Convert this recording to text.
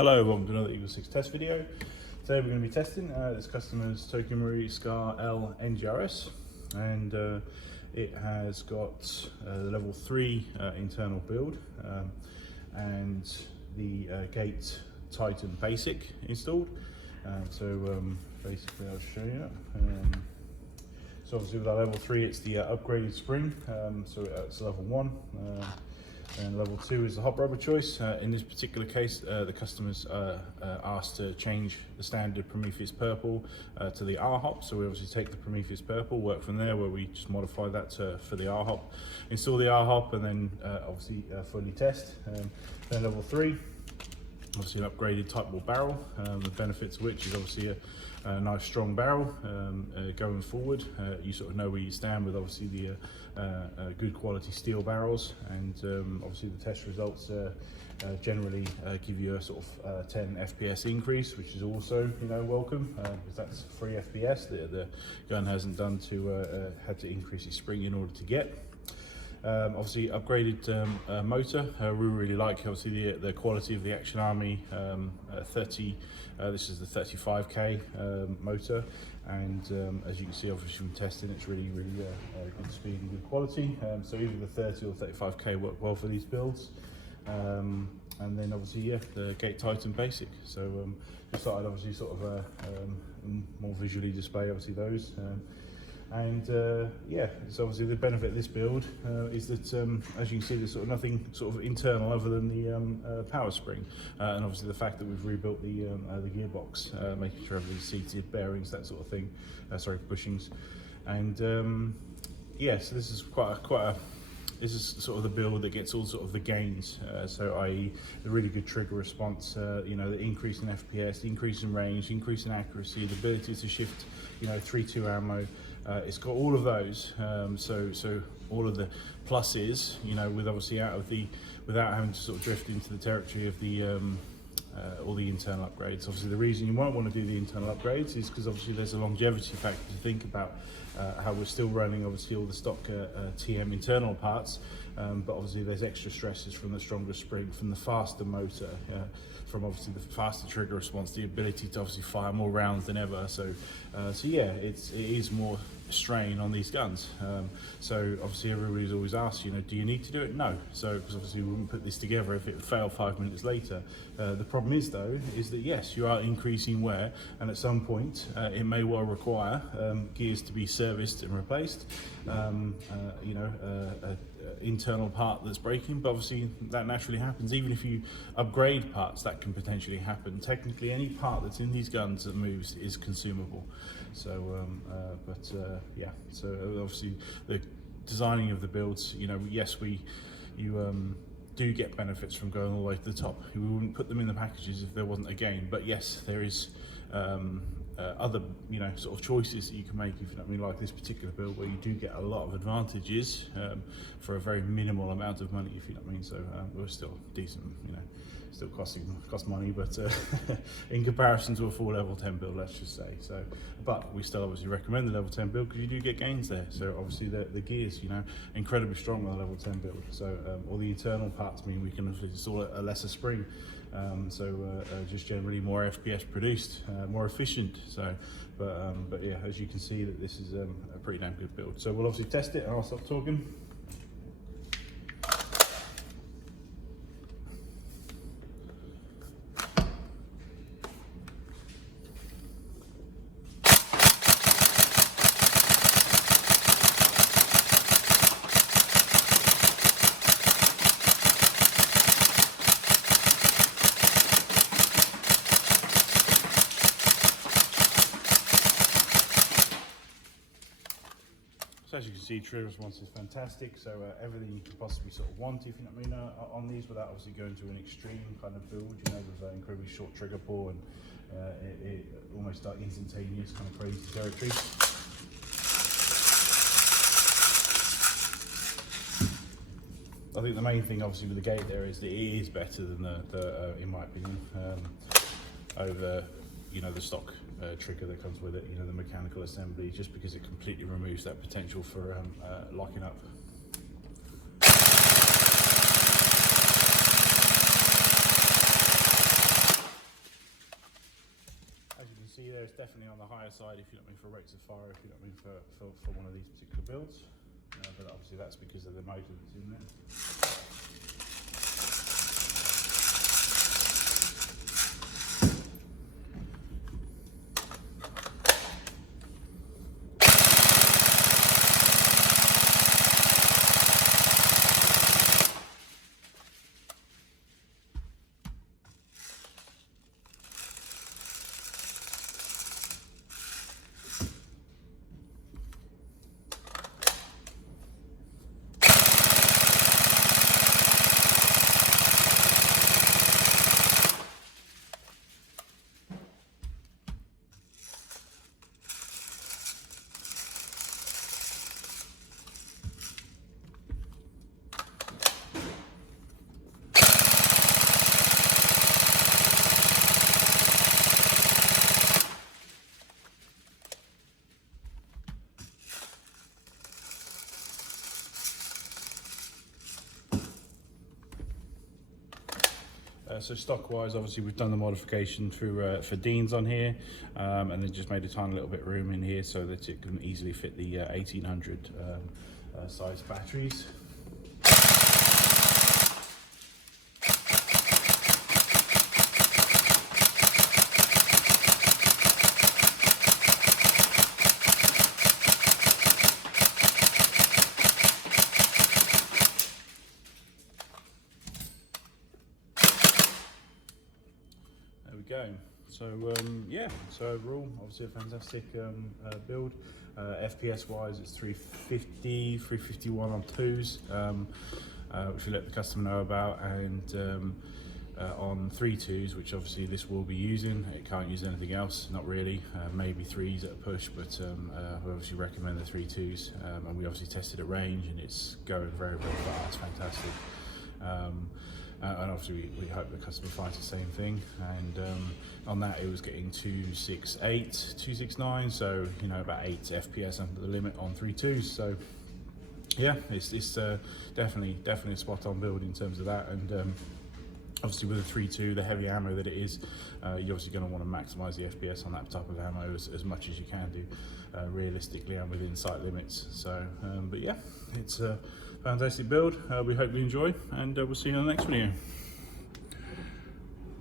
Hello, welcome to another EagleSix test video. Today we're going to be testing this customer's Tokimori Scar L NGRS, and it has got the level 3 internal build and the gate Titan basic installed. Basically I'll show you. So obviously with our level 3 it's the upgraded spring, so it's level 1. And level 2 is the hot rubber choice. In this particular case, the customers asked to change the standard Prometheus purple to the R-hop. So we obviously take the Prometheus purple, work from there, where we just modify that for the R-hop, install the R-hop, and then obviously fully test. Then level 3, obviously an upgraded Tightbore barrel, the benefits of which is obviously a nice strong barrel going forward. You sort of know where you stand with obviously the good quality steel barrels, and obviously the test results generally give you a sort of 10 FPS increase, which is also welcome, because that's 3 FPS the gun hasn't done to had to increase its spring in order to get. Obviously upgraded motor. We really like obviously the quality of the Action Army 30. This is the 35k motor, and as you can see obviously from testing, it's really good speed and good quality. So either the 30 or 35k work well for these builds. And then obviously the Gate Titan basic. So just thought I'd obviously sort of more visually display obviously those. So obviously the benefit of this build is that as you can see, there's sort of nothing sort of internal other than the power spring, and obviously the fact that we've rebuilt the gearbox, making sure everything's seated, bearings, that sort of thing, bushings, and so this is this is sort of the build that gets all sort of the gains, so i.e. the really good trigger response, the increase in FPS, the increase in range, increase in accuracy, the ability to shift 3-2 ammo. It's got all of those, so all of the pluses, with obviously without having to sort of drift into the territory of the all the internal upgrades. Obviously the reason you might want to do the internal upgrades is because obviously there's a longevity factor to think about, how we're still running obviously all the stock TM internal parts, but obviously there's extra stresses from the stronger spring, from the faster motor, from obviously the faster trigger response, the ability to obviously fire more rounds than ever. So it is more strain on these guns. So obviously everybody's always asked, do you need to do it? No. So because obviously we wouldn't put this together if it would fail 5 minutes later. The problem is though, is that yes, you are increasing wear, and at some point it may well require gears to be serviced and replaced. Internal part that's breaking, but obviously that naturally happens. Even if you upgrade parts, that can potentially happen. Technically any part that's in these guns that moves is consumable. So so obviously the designing of the builds, yes, you do get benefits from going all the way to the top. We wouldn't put them in the packages if there wasn't a gain, but yes, there is other sort of choices that you can make, if you know what I mean, like this particular build, where you do get a lot of advantages for a very minimal amount of money, if you know what I mean. So we're still decent, still cost money, but in comparison to a full level 10 build, let's just say. So, but we still obviously recommend the level 10 build because you do get gains there. So obviously the gears, incredibly strong on the level 10 build. So all the internal parts mean we can install a lesser spring. Just generally more FPS produced, more efficient. So, but yeah, as you can see, that this is a pretty damn good build. So we'll obviously test it, and I'll stop talking. So as you can see, trigger response is fantastic. So everything you could possibly sort of want, if you know what I mean, on these, without obviously going to an extreme kind of build, with incredibly short trigger pull and it almost like instantaneous kind of crazy territory. I think the main thing obviously with the gate there is that it is better than the in my opinion, over the stock trigger that comes with it, the mechanical assembly, just because it completely removes that potential for locking up. see there, it's definitely on the higher side if you know what I mean for rates of fire, if you know what I mean for one of these particular builds. But obviously that's because of the motor that's in there. So stock-wise, obviously we've done the modification through for Dean's on here, and then just made a tiny little bit of room in here so that it can easily fit the 1800 size batteries. Go. So yeah, so overall obviously a fantastic build. FPS wise it's 350, 351 on twos, which we let the customer know about, and on 3.2s, which obviously this will be using, it can't use anything else, not really, maybe 3s at a push, but we obviously recommend the 3.2s, and we obviously tested at range and it's going very, very fast, fantastic. And obviously we hope the customer finds the same thing, and on that it was getting 268, 269, so you know about 8 FPS under the limit on 3.2s. So yeah, it's definitely a spot on build in terms of that. And obviously with a 3.2, the heavy ammo that it is, you're obviously going to want to maximise the FPS on that type of ammo as much as you can do, realistically and within sight limits. So, but yeah, it's a fantastic build. We hope you enjoy, and we'll see you in the next video.